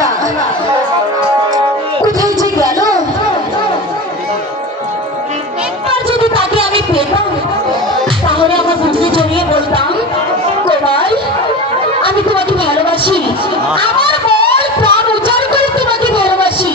না, কোথায় যে গেল। একবার যদি তাকে আমি পেতাম তাহলে আমার বুকে জড়িয়ে বলতাম, কোমল আমি তোমাকে ভালোবাসি, আমার মন প্রাণ উজাড় করে তোমাকে ভালোবাসি।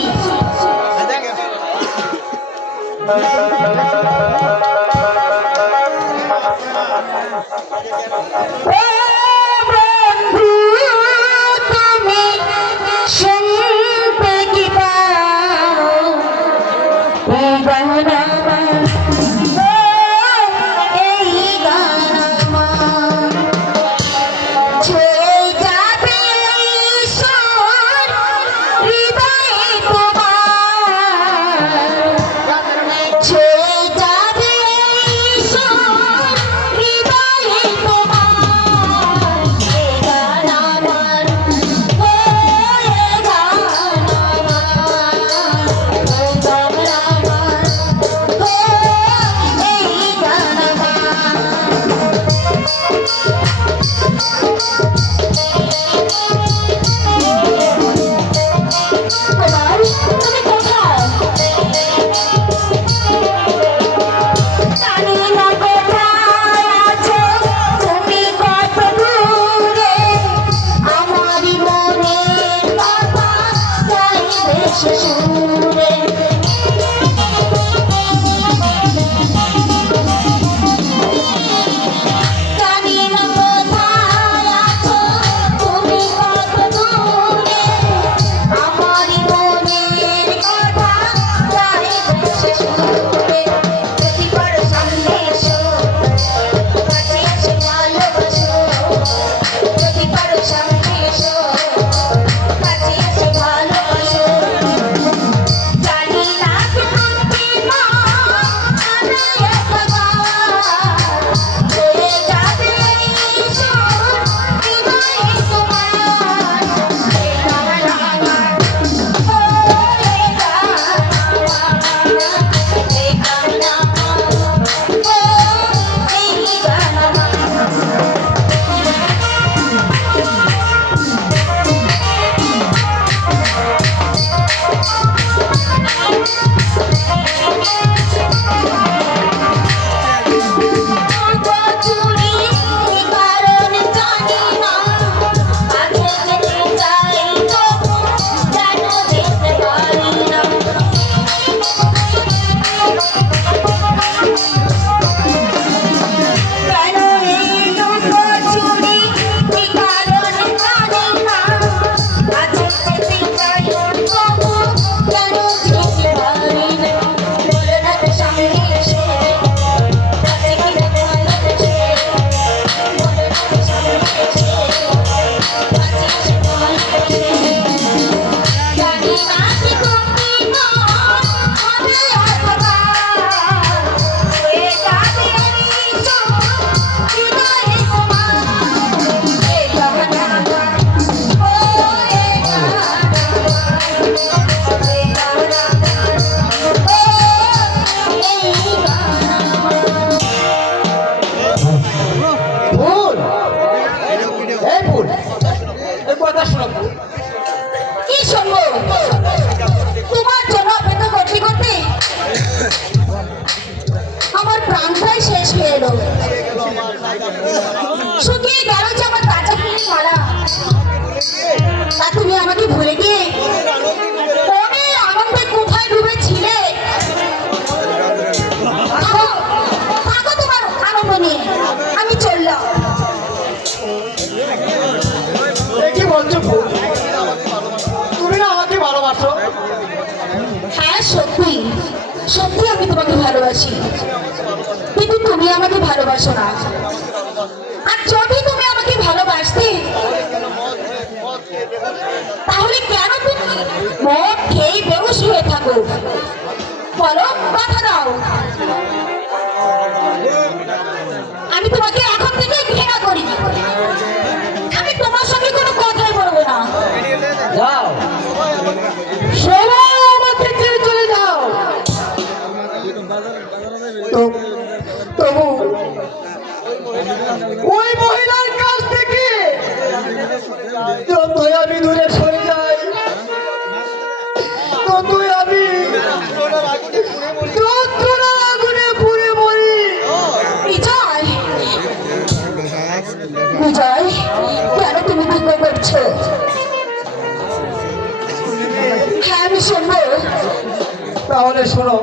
শুকিয়ে গেল যে আমার কাঁচা ফুলের মালা, তা তুমি আমাকে ভুলে গিয়ে মনের আনন্দে কোথায় ডুবেছিলে। থাকো তোমার আনন্দ নিয়ে, আমি চললাম। কি বলছো তুমি না আমাকে ভালোবাসো? হ্যাঁ সত্যি সত্যি আমি তোমাকে ভালোবাসি, কিন্তু তুমি আমাকে ভালোবাসো না। আর যদি তুমি আমাকে ভালোবাসতে তাহলে কেন তুমি মদ খেয়ে বেহুশ হয়ে থাকো? বলো, কথা দাও। আমি তোমাকে এখন থেকে ঘৃণা করি, আমি তোমার সঙ্গে কোনো কথাই বলবো না। যাও, সবাই আমাকে ছেড়ে চলে যাও। তবু ওই মহিলার কাছ থেকে যতই আমি দূরে সরে যাই হ্যাঁ আমি শুনবো। তাহলে শোনো,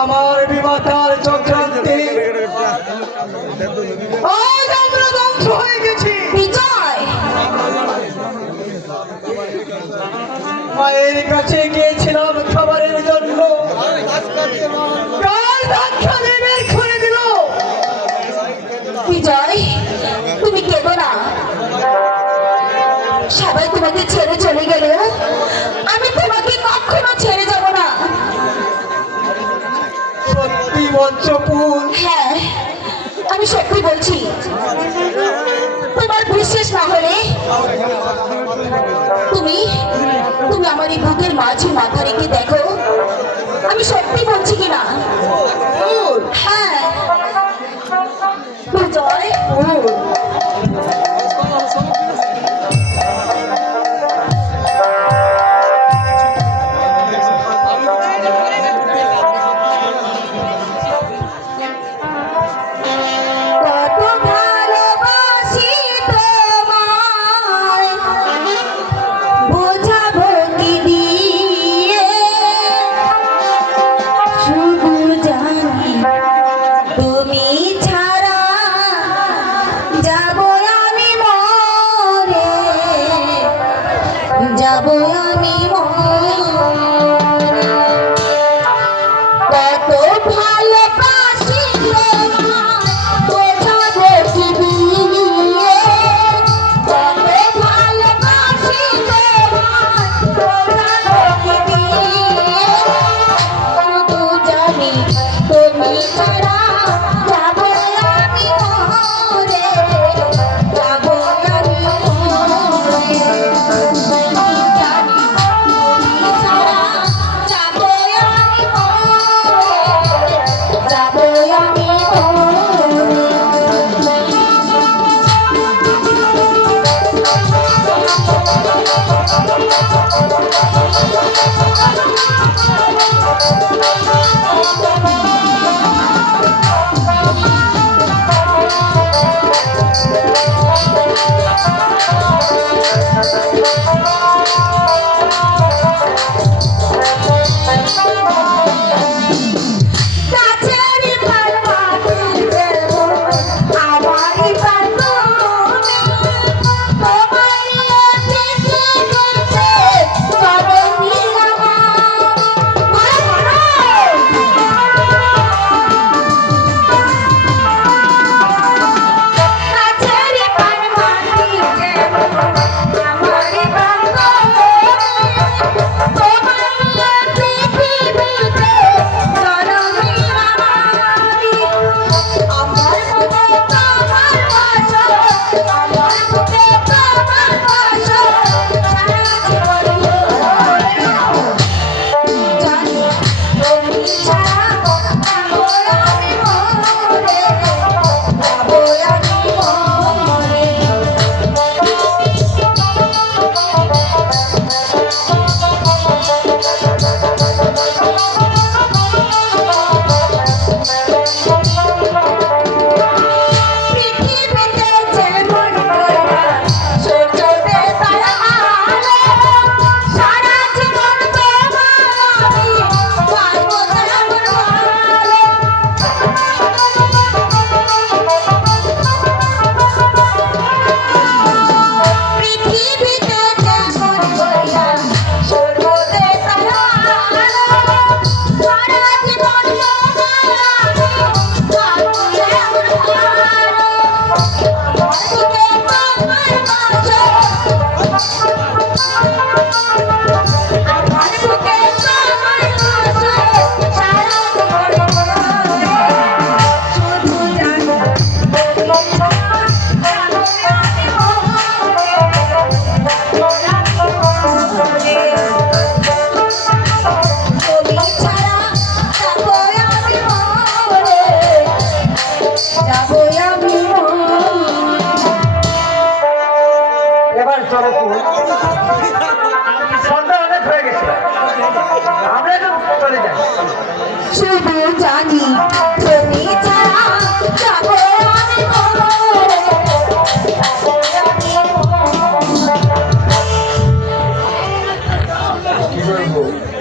আমার বিমাতার চক্রান্তে আজ আমরা ধ্বংস হয়ে গেছি। বিজয়, মায়ের কাছে গিয়েছিলাম খাবারের জন্য, কাল ধাক্কা দিয়ে বের করে দিল। বিজয় তুমি কেঁদো না। সবাই তোমাকে ছেড়ে চলে গেলেও আমি তোমাকে কখনো ছেড়ে যাব না। সত্যি মঞ্চপুর, হ্যাঁ আমি সত্যি বলছি। তোমার বিশ্বাস না হলে তুমি তুমি আমার এই বুকের মাঝে মাথা রেখে দেখো আমি সত্যি বলছি কিনা। হ্যাঁ বিজয়, কত ভালোবাসি তোমায়, বোঝাবো কি দিয়ে, শুধু জানি তুমি ছাড়া যাব আমি মরে, যাব আমি মরে। কত ভালোবাসি তোমায়, বোঝাবো কি দিয়ে, কত ভালোবাসি তোমায়, বোঝাবো কি দিয়ে, শুধু জানি তুমি ছাড়া যাব আমি মরে, যাব আমি মরে। শুধু জানি তুমি ছাড়া যাব আমি মরে, যাব আমি কাছের পারমাটি দেব আমারই বান্ধবী, তোমায় পৃথিবীতে তবে কাছের পারমাটি দেব আমারই বান্ধবী, তোমায় পৃথিবীতে জনমী আমারি। আমার বুকে তোমার বাসা, আমার বুকে তোমার বাসা, সারা জীবন জানি তুমি ছাড়া যাব আমি মরে, যাব আমি মরে। পৃথিবীতে যেমন কইরা সূর্যতে তারা আলো, সারা জীবন তোমার আমি পারবো তেমন ভালো। পৃথিবীতে যেমন কইরা সূর্যতে তারা আলো, সারা জীবন তোমার আমি পারবো তেমন ভালো। আমার বুকে তোমার বাসা, আমার বুকে তোমার বাসা, সারা জীবন শুধু জানি তুমি ছাড়া যাব আমি মরে, যাব আমি মরে। তুমি ছাড়া যাব আমি মরে, যাব আমি মরে। এবার চলো সন্ধ্যা অনেক হয়ে গেছে, আমরা এখন চলে যাই। শুধু জানি